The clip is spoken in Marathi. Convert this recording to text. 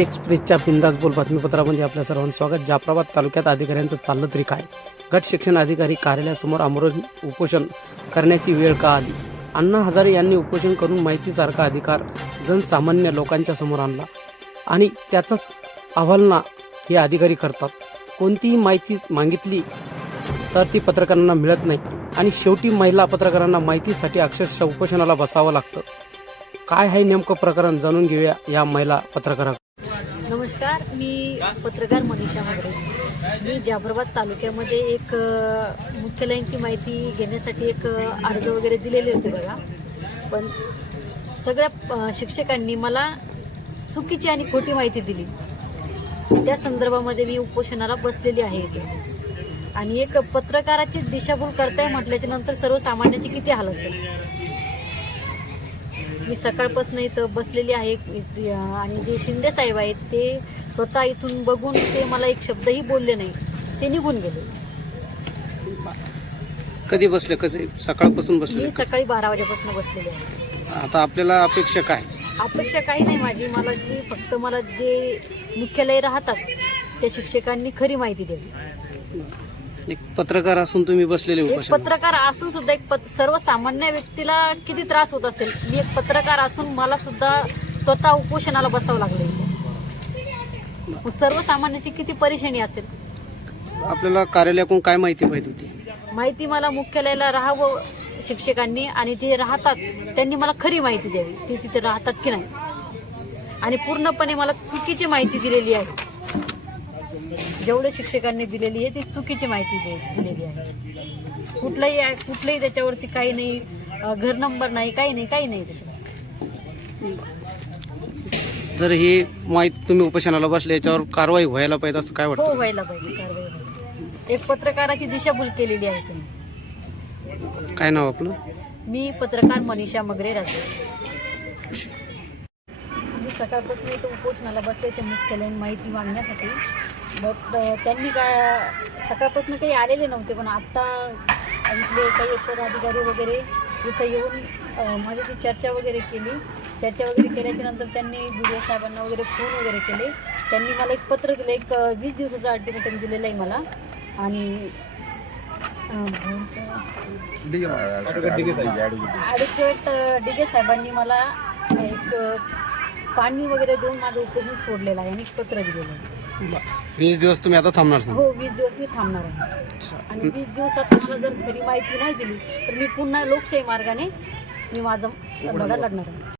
एक्सप्रेसच्या बिंदास बोल बातमीपत्रामध्ये आपल्या सर्वांचं स्वागत. जाफराबाद तालुक्यात अधिकाऱ्यांचं चाललं तरी काय? गट शिक्षण अधिकारी कार्यालयासमोर आमरण उपोषण करण्याची वेळ का आली? अण्णा हजारे यांनी उपोषण करून माहितीसारखा अधिकार जनसामान्य लोकांच्या समोर आणला आणि त्याचाच अहवालना हे अधिकारी करतात. कोणतीही माहिती मागितली तर ती पत्रकारांना मिळत नाही आणि शेवटी महिला पत्रकारांना माहितीसाठी अक्षरशः उपोषणाला बसावं लागतं. काय आहे नेमकं प्रकरण? जाणून घेऊया या महिला पत्रकारा नमस्कार मी पत्रकार मनीषा मगरे मी जाफराबाद तालुक्यामध्ये एक मुख्यालयांची माहिती घेण्यासाठी एक अर्ज वगैरे दिलेले होते बघा. पण सगळ्या शिक्षकांनी मला चुकीची आणि खोटी माहिती दिली. त्या संदर्भामध्ये मी उपोषणाला बसलेली आहे इथे. आणि एक पत्रकाराची दिशाभूल करताय म्हटल्याच्या नंतर सर्वसामान्याची किती हाल असेल? मी सकाळपासून इथं बसलेली आहे आणि जे शिंदे साहेब आहेत ते स्वतः इथून बघून ते मला एक शब्दही बोलले नाही. ते निघून गेले. कधी बसले? कधी? सकाळपासून बसले मी सकाळी बारा वाजेपासून बसलेले आहे. आता आपल्याला अपेक्षा काय? अपेक्षा काही नाही माझी. मला जी फक्त मला जे मुख्यालय राहतात त्या शिक्षकांनी खरी माहिती द्यावी. एक पत्रकार असून तुम्ही बसलेले एक पत्रकार असून सुद्धा एक पत- सर्वसामान्य व्यक्तीला किती त्रास होत असेल? मी एक पत्रकार असून मला सुद्धा स्वतः उपोषणाला बसावं लागलं सर्वसामान्याची किती परेशानी असेल? आपल्याला कार्यालयाकडून काय माहिती पाहिजे होती? माहिती मला मुख्यालयाला राहावं शिक्षकांनी आणि जे राहतात त्यांनी मला खरी माहिती द्यावी. ते तिथे राहतात की नाही? आणि पूर्णपणे मला चुकीची माहिती दिलेली आहे. जेवढे शिक्षकांनी दिलेली आहे ती चुकीची माहिती दे- दिलेली आहे. कुठलंही कुठलंही त्याच्यावरती काही नाही घर नंबर नाही काही नाही काही नाही त्याच्यावर जर ही माहिती तुम्ही उपोषणाला बसले याच्यावर कारवाई व्हायला पाहिजे असं काय हो वाटतं? व्हायला पाहिजे कारवाई. एक पत्रकाराची दिशाभूल केलेली आहे तुम्ही काय नाव आपलं? मी पत्रकार मनीषा मगरे राहते सकाळपासून इथं उपोषणाला बसले ते मुख्यालयीन माहिती मागण्यासाठी. बट त्यांनी काय सकाळपासून काही आलेले नव्हते पण आत्ता इथले काही पदाधिकारी वगैरे इथं येऊन माझ्याशी चर्चा वगैरे केली. चर्चा वगैरे केल्याच्यानंतर त्यांनी डी साहेबांना वगैरे फोन वगैरे केले. त्यांनी मला एक पत्र दिलं एक वीस दिवसाचं अल्टिमेटम दिलेलं आहे मला. आणि ॲडव्होकेट डिगे साहेबांनी मला एक पाणी वगैरे देऊन माझं उपोषण सोडलेलं आहे आणि पत्र दिलेलं आहे. वीस दिवस तुम्ही आता थांबणार हो वीस दिवस मी थांबणार आहे. आणि वीस दिवसात मला जर खरी माहिती नाही दिली तर मी पुन्हा लोकशाही मार्गाने मी माझा लढा लढणार आहे.